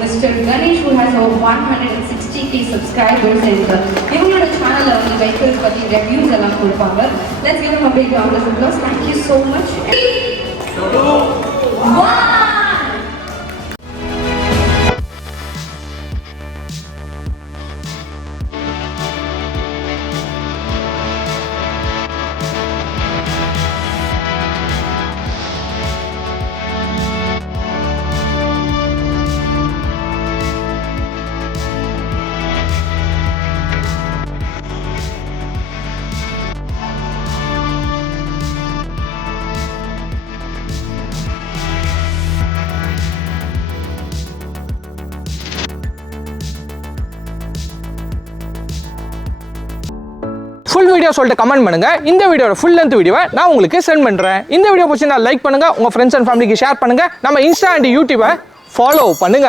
Mr. Ganesh, who has over 160k subscribers, and இவங்களோட சேனல்ல வந்து வெஹிக்கிள்ஸ் பத்தி ரிவ்யூஸ் எல்லாம் கொடுப்பாங்க. Let's give him a big round of applause. Thank you so much. 3, 2, 1. Full video சொல்லிட்டு கமெண்ட் பண்ணுங்க. இந்த வீடியோட ஃபுல் லென்த் வீடியோவை நான் உங்களுக்கு சென்ட் பண்றேன். இந்த வீடியோ பிடிச்சிருந்தா லைக் பண்ணுங்க, உங்க ஃப்ரெண்ட்ஸ் அண்ட் ஃபேமிலிக்கு ஷேர் பண்ணுங்க. நம்ம இன்ஸ்டா அண்ட் யூடியூபை ஃபாலோ பண்ணுங்க.